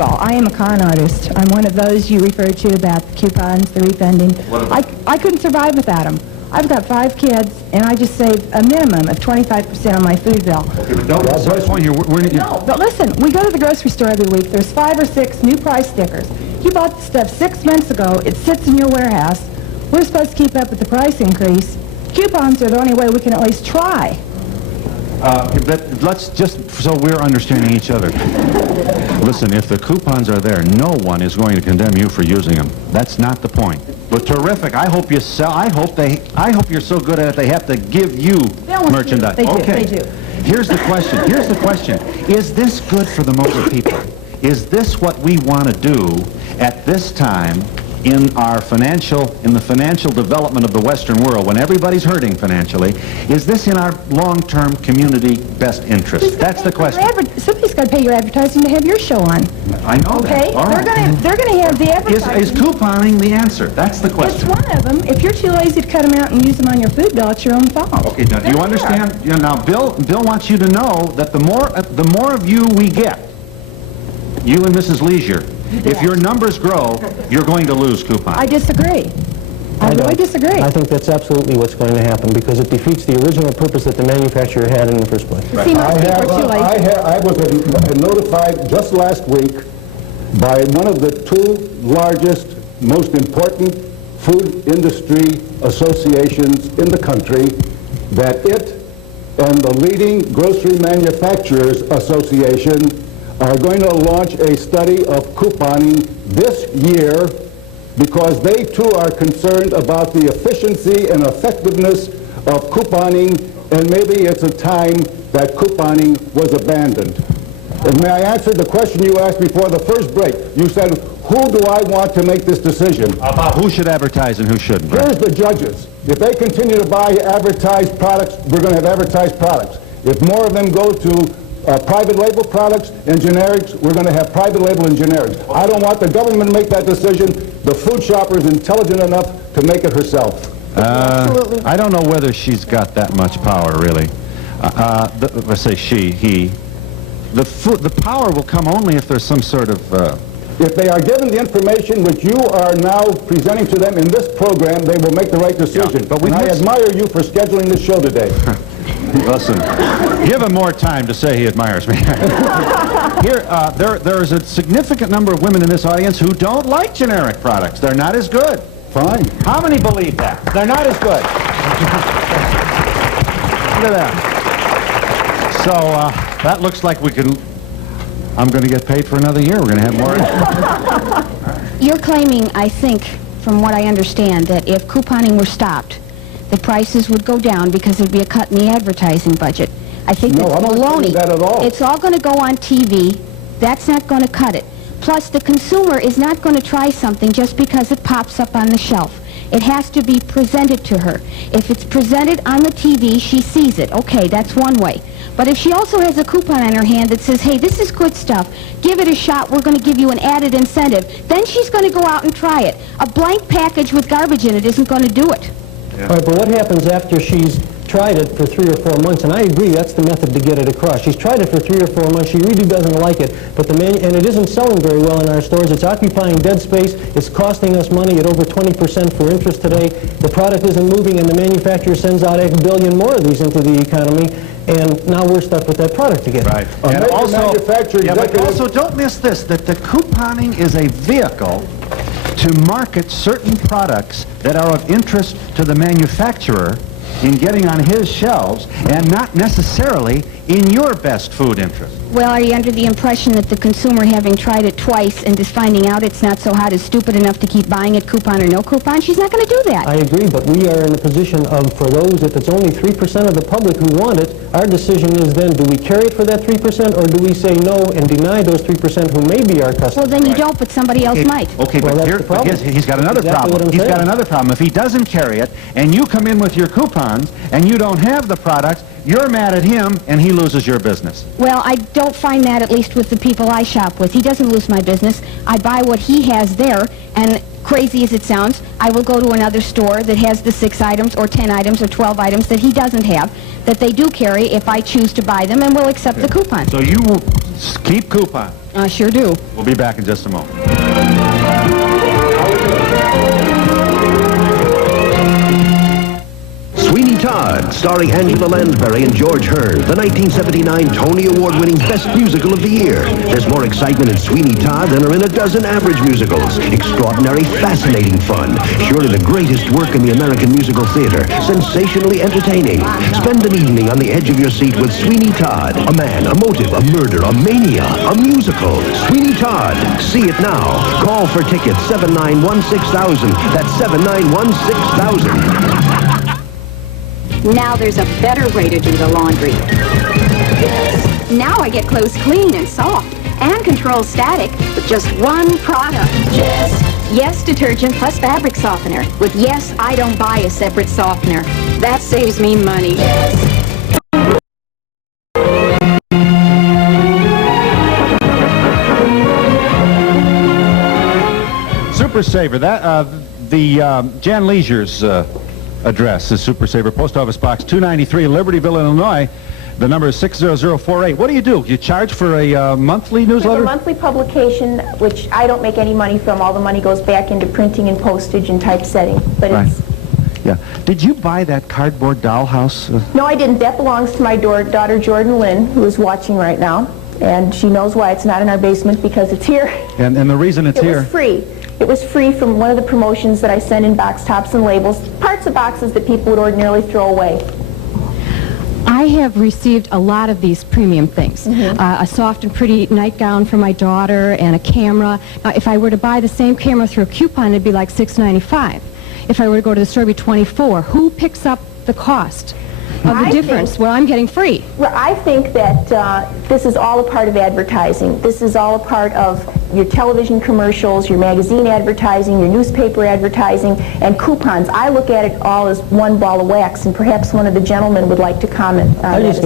of all, I am a con artist. I'm one of those you referred to about the coupons, the refunding. I couldn't survive without them. I've got 5 kids, and I just save a minimum of 25% on my food bill. Okay, but don't that's the point here. No, but listen, we go to the grocery store every week. There's 5 or 6 new price stickers. You bought the stuff 6 months ago. It sits in your warehouse. We're supposed to keep up with the price increase. Coupons are the only way we can at least try. But let's just, so we're understanding each other. Listen, if the coupons are there, no one is going to condemn you for using them. That's not the point. But terrific. I hope you sell. I hope you're so good at it they have to give you merchandise. They do. Okay. They do. Here's the question. Here's the question. Is this good for the most people? Is this what we want to do at this time in the financial development of the Western world, when everybody's hurting financially? Is this in our long-term community best interest? That's the question. Somebody's got to pay your advertising to have your show on. I know okay? that. All right. They're going to have the advertising. Is couponing the answer? That's the question. It's one of them. If you're too lazy to cut them out and use them on your food bill, it's your own fault. Okay, now, do you understand? You know, now, Bill wants you to know that the more of you we get, you and Mrs. Leasure, if your numbers grow, you're going to lose coupons. I disagree. I really disagree. I think that's absolutely what's going to happen, because it defeats the original purpose that the manufacturer had in the first place. See, most people are too lazy. I was notified just last week by one of the 2 largest, most important food industry associations in the country that it and the leading grocery manufacturers association are going to launch a study of couponing this year, because they too are concerned about the efficiency and effectiveness of couponing, and maybe it's a time that couponing was abandoned. And may I answer the question you asked before the first break? You said, who do I want to make this decision? About who should advertise and who shouldn't. Here's the judges. If they continue to buy advertised products, we're going to have advertised products. If more of them go to private label products and generics, we're going to have private label and generics. I don't want the government to make that decision. The food shopper is intelligent enough to make it herself. Absolutely. I don't know whether she's got that much power, really. Let's say she, he. The power will come only if there's some sort of... If they are given the information which you are now presenting to them in this program, they will make the right decision. Yeah, but and I admire you for scheduling this show today. Listen, give him more time to say he admires me. Here, there is a significant number of women in this audience who don't like generic products. They're not as good. Fine. How many believe that? They're not as good. Look at that. So, that looks like we can... I'm going to get paid for another year. We're going to have more... You're claiming, I think, from what I understand, that if couponing were stopped, the prices would go down because there'd be a cut in the advertising budget. I think that's baloney. No, I'm not saying that at all. It's all going to go on TV. That's not going to cut it. Plus, the consumer is not going to try something just because it pops up on the shelf. It has to be presented to her. If it's presented on the TV, she sees it. Okay, that's one way. But if she also has a coupon in her hand that says, hey, this is good stuff, give it a shot, we're going to give you an added incentive, then she's going to go out and try it. A blank package with garbage in it isn't going to do it. Yeah. All right, but what happens after she's tried it for 3 or 4 months? And I agree, that's the method to get it across. She's tried it for 3 or 4 months. She really doesn't like it, but and it isn't selling very well in our stores. It's occupying dead space. It's costing us money at over 20% for interest today. The product isn't moving, and the manufacturer sends out a billion more of these into the economy. And now we're stuck with that product again. Right. And also don't miss this, that the couponing is a vehicle to market certain products that are of interest to the manufacturer in getting on his shelves, and not necessarily in your best food interest. Well, are you under the impression that the consumer, having tried it twice and just finding out it's not so hot, is stupid enough to keep buying it, coupon or no coupon? She's not going to do that. I agree, but we are in the position of, for those, if it's only 3% of the public who want it, our decision is then, do we carry it for that 3%, or do we say no and deny those 3% who may be our customers? Well, then you don't, but somebody else might. Okay, well, but here, he's got another problem. He's got another problem. If he doesn't carry it, and you come in with your coupons, and you don't have the product, you're mad at him, and he loses your business. Well, I don't find that, at least with the people I shop with. He doesn't lose my business. I buy what he has there, and crazy as it sounds, I will go to another store that has the 6 items or 10 items or 12 items that he doesn't have, that they do carry if I choose to buy them, and will accept the coupon. So you will keep coupon. I sure do. We'll be back in just a moment. Sweeney Todd, starring Angela Lansbury and George Hearn, the 1979 Tony Award-winning Best Musical of the Year. There's more excitement in Sweeney Todd than are in a dozen average musicals. Extraordinary, fascinating fun. Surely the greatest work in the American musical theater. Sensationally entertaining. Spend an evening on the edge of your seat with Sweeney Todd. A man, a motive, a murder, a mania, a musical. Sweeney Todd. See it now. Call for tickets, 791-6000. That's 791-6000. Now there's a better way to do the laundry. Now I get clothes clean and soft and control static with just one product. Yes detergent plus fabric softener. With Yes, I don't buy a separate softener. That saves me money. Super Saver. That Jan Leasure's address is Super Saver, Post Office Box 293, Libertyville, Illinois. The number is 60048. What do? You charge for a monthly newsletter? We have a monthly publication, which I don't make any money from. All the money goes back into printing and postage and typesetting. But Right. it's... Yeah. Did you buy that cardboard dollhouse? No, I didn't. That belongs to my daughter, Jordan Lynn, who is watching right now. And she knows why it's not in our basement, because it's here. And the reason it's It here... was free. It was free from one of the promotions that I send in box tops and labels, parts of boxes that people would ordinarily throw away. I have received a lot of these premium things. A soft and pretty nightgown for my daughter and a camera. Now, if I were to buy the same camera through a coupon, it'd be like $6.95. If I were to go to the store, it'd be $24. Who picks up the cost of the difference? Well, I'm getting free. Well, I think that this is all a part of advertising. This is all a part of your television commercials, your magazine advertising, your newspaper advertising, and coupons. I look at it all as one ball of wax, and perhaps one of the gentlemen would like to comment on that.